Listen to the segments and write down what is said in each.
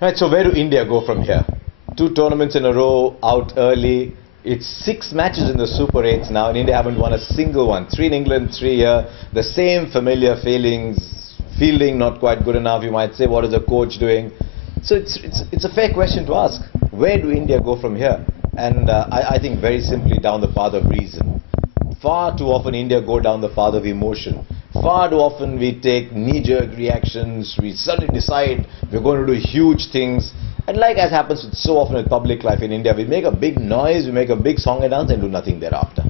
Right, so where do India go from here? Two tournaments in a row, out early. It's 6 matches in the Super 8s now, and India haven't won a single one. 3 in England, 3 here. The same familiar failings. Fielding not quite good enough, you might say. What is the coach doing? So it's a fair question to ask. Where do India go from here? And I think very simply down the path of reason. Far too often India go down the path of emotion. Far too often we take knee-jerk reactions, we suddenly decide we're going to do huge things. And like as happens so often in public life in India, we make a big noise, we make a big song and dance and do nothing thereafter.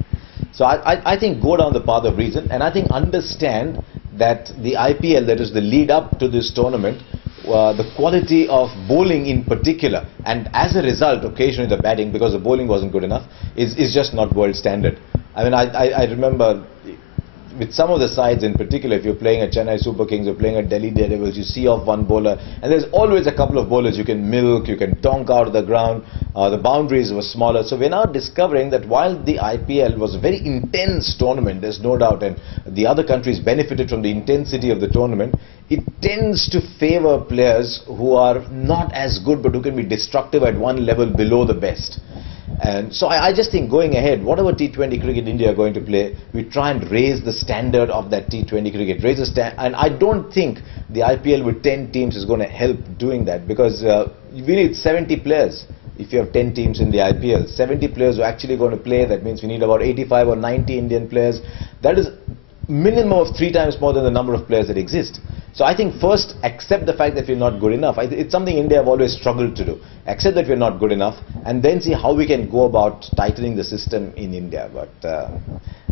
So I think go down the path of reason, and I think understand that the IPL, that is the lead up to this tournament, the quality of bowling in particular, and as a result occasionally the batting, because the bowling wasn't good enough, is just not world standard. I mean, I remember with some of the sides in particular, if you're playing at Chennai Super Kings or playing at Delhi Daredevils, you see off one bowler and there's always a couple of bowlers you can milk, you can donk out of the ground. The boundaries were smaller. So we're now discovering that while the IPL was a very intense tournament, there's no doubt, and the other countries benefited from the intensity of the tournament, it tends to favor players who are not as good but who can be destructive at one level below the best. And so I just think going ahead, whatever T20 cricket India are going to play, we try and raise the standard of that T20 cricket. And I don't think the IPL with 10 teams is going to help doing that, because we need 70 players. If you have 10 teams in the IPL, 70 players who are actually going to play, that means we need about 85 or 90 Indian players. That is minimum of 3 times more than the number of players that exist. So I think first accept the fact that we're not good enough. It's something India have always struggled to do. Accept that we're not good enough, and then see how we can go about tightening the system in India. But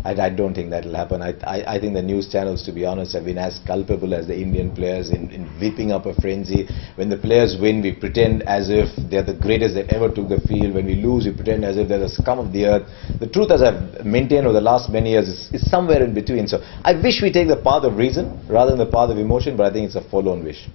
I don't think that will happen. I think the news channels, to be honest, have been as culpable as the Indian players in whipping up a frenzy. When the players win, we pretend as if they're the greatest that ever took the field. When we lose, we pretend as if they're the scum of the earth. The truth, as I've maintained over the last many years, is somewhere in between. So I wish we take the path of reason rather than the path of emotion, but I think it's a forlorn wish.